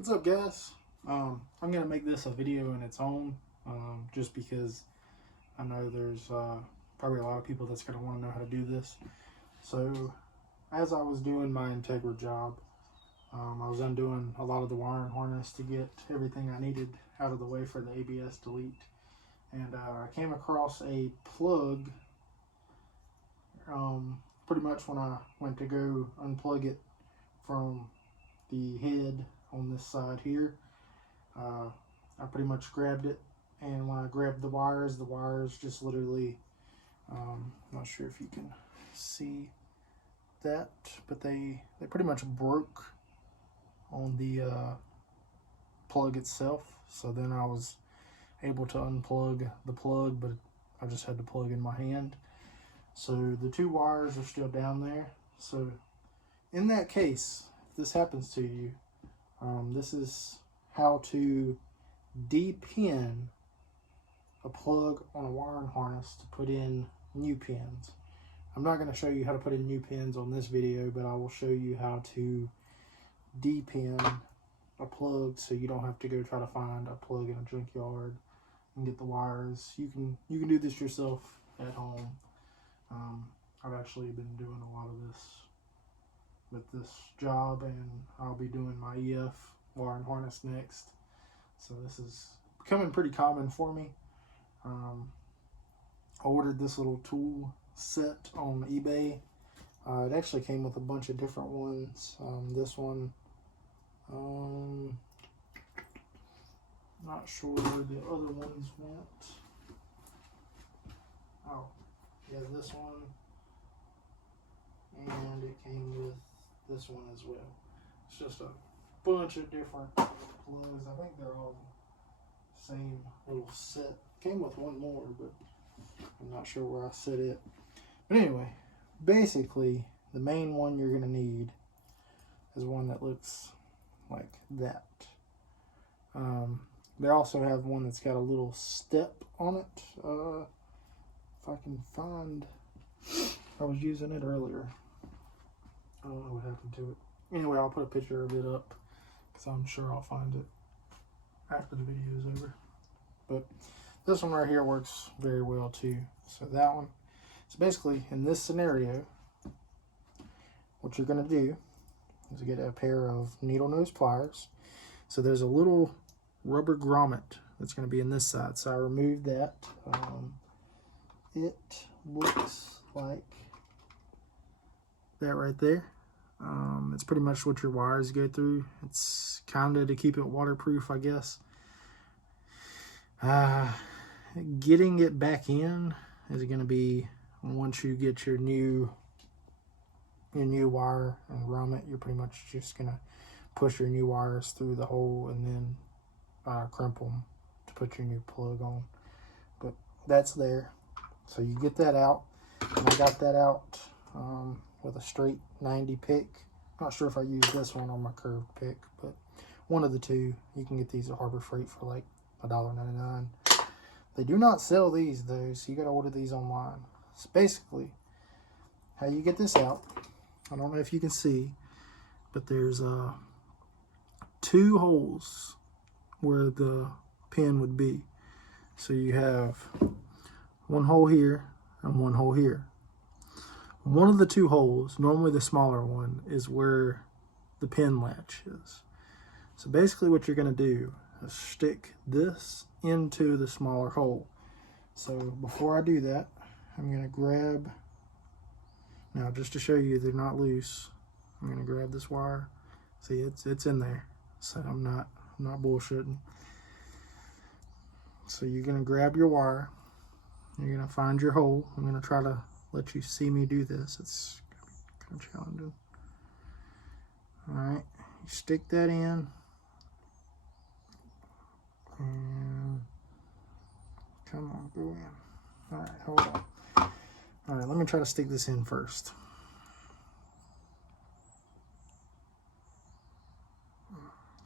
What's up, guys? I'm gonna make this a video in its own, just because I know there's probably a lot of people that's gonna want to know how to do this. So, as I was doing my Integra job, I was undoing a lot of the wiring harness to get everything I needed out of the way for the ABS delete, and I came across a plug. Pretty much when I went to go unplug it from the head on this side here, I pretty much grabbed it, and when I grabbed the wires just literally, not sure if you can see that, but they pretty much broke on the plug itself. So then I was able to unplug the plug, but I just had to plug in my hand. So the two wires are still down there. So in that case, if this happens to you, this is how to depin a plug on a wiring harness to put in new pins. I'm not going to show you how to put in new pins on this video, but I will show you how to depin a plug so you don't have to go try to find a plug in a junkyard and get the wires. You can do this yourself at home. I've actually been doing a lot of this with this job, and I'll be doing my EF wiring harness next. So this is becoming pretty common for me. I ordered this little tool set on eBay. It actually came with a bunch of different ones. This one, not sure where the other ones went. Oh, yeah, this one, and it came with this one as well. It's just a bunch of different plugs. I think they're all the same little set. Came with one more, but I'm not sure where I set it. But anyway, basically, the main one you're going to need is one that looks like that. They also have one that's got a little step on it. If I can find, I was using it earlier. I don't know what happened to it. Anyway, I'll put a picture of it up because I'm sure I'll find it after the video is over. But this one right here works very well too. So that one. So basically, in this scenario, what you're going to do is get a pair of needle nose pliers. So there's a little rubber grommet that's going to be in this side. So I removed that. It looks like that right there. It's pretty much what your wires go through. It's kind of to keep it waterproof, I guess. Getting it back in is going to be once you get your new wire and grommet. You're pretty much just going to push your new wires through the hole and then crimp them to put your new plug on. But that's there. So you get that out, and I got that out with a straight 90 pick. Not sure if I used this one on my curved pick, but one of the two. You can get these at Harbor Freight for like $1.99. They do not sell these though, so you gotta order these online. So basically, how you get this out, I don't know if you can see, but there's two holes where the pin would be. So you have one hole here and one hole here. One of the two holes, normally the smaller one, is where the pin latch is. So basically what you're going to do is stick this into the smaller hole. So before I do that, I'm going to grab, now just to show you they're not loose, I'm going to grab this wire. See, it's in there, so I'm not bullshitting. So you're going to grab your wire. You're going to find your hole. I'm going to try to let you see me do this. It's kind of challenging. Alright, you stick that in. And come on, go in. Alright, hold on. Alright, let me try to stick this in first.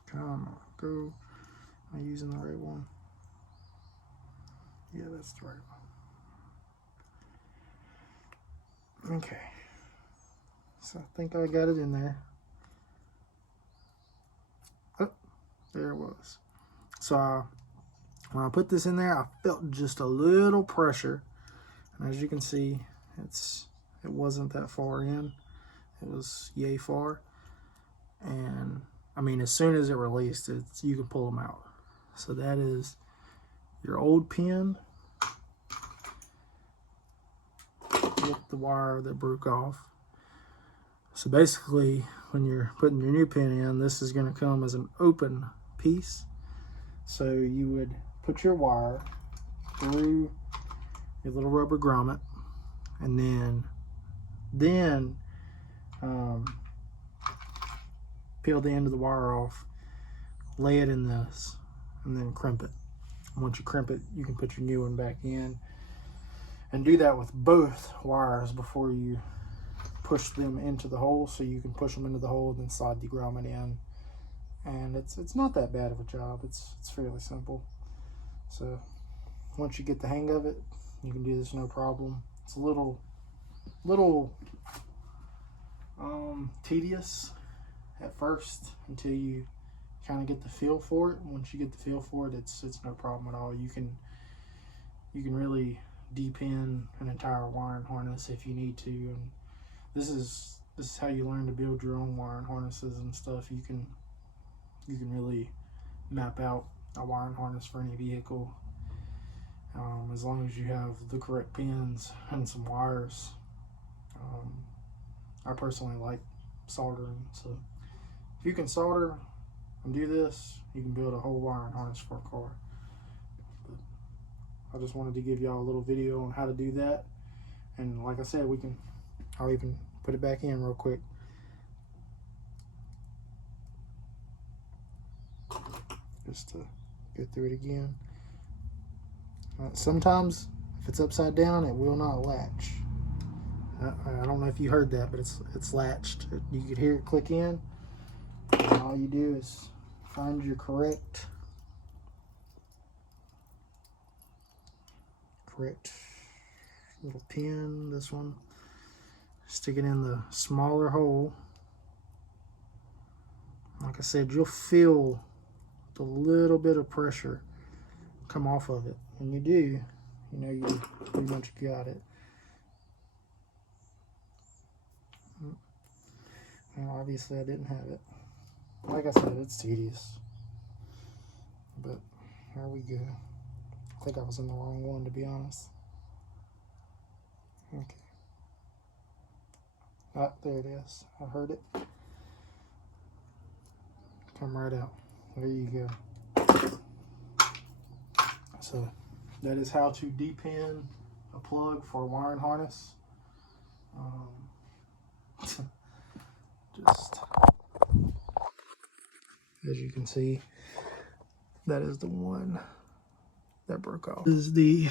Come on, go. Am I using the right one? Yeah, that's the right one. Okay. So I think I got it in there. Oh, There it was. So when I put this in there, I felt just a little pressure. And as you can see, it wasn't that far in. It was yay far. And I mean, as soon as it released, you can pull them out. So that is your old pin with the wire that broke off. So basically, when you're putting your new pin in, this is going to come as an open piece. So you would put your wire through your little rubber grommet, and then peel the end of the wire off, lay it in this, and then crimp it. Once you crimp it, you can put your new one back in, and do that with both wires before you push them into the hole. So you can push them into the hole and then slide the grommet in, and it's not that bad of a job. It's fairly simple. So once you get the hang of it, you can do this no problem. It's a little tedious at first until you kind of get the feel for it. Once you get the feel for it, it's no problem at all. You can really depin an entire wiring harness if you need to, and this is how you learn to build your own wiring harnesses and stuff. You can really map out a wiring harness for any vehicle, as long as you have the correct pins and some wires. I personally like soldering, so if you can solder and do this, you can build a whole wiring harness for a car. But I just wanted to give y'all a little video on how to do that, and like I said, I'll even put it back in real quick. Just to go through it again. Sometimes if it's upside down, it will not latch. I don't know if you heard that, but it's latched. You could hear it click in. And all you do is find your correct little pin. This one, stick it in the smaller hole. Like I said, you'll feel the little bit of pressure come off of it. When you do, you know you pretty much got it. Well, obviously I didn't have it. Like I said, it's tedious, but there we go. I think I was in the wrong one, to be honest. Okay. Ah, there it is. I heard it. Come right out. There you go. So that is how to depin a plug for a wiring harness. Just as you can see, that is the one that broke off. This is the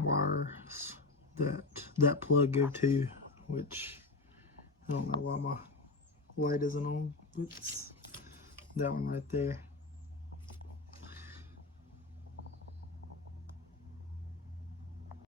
wires that plug go to, which I don't know why my light isn't on. It's that one right there.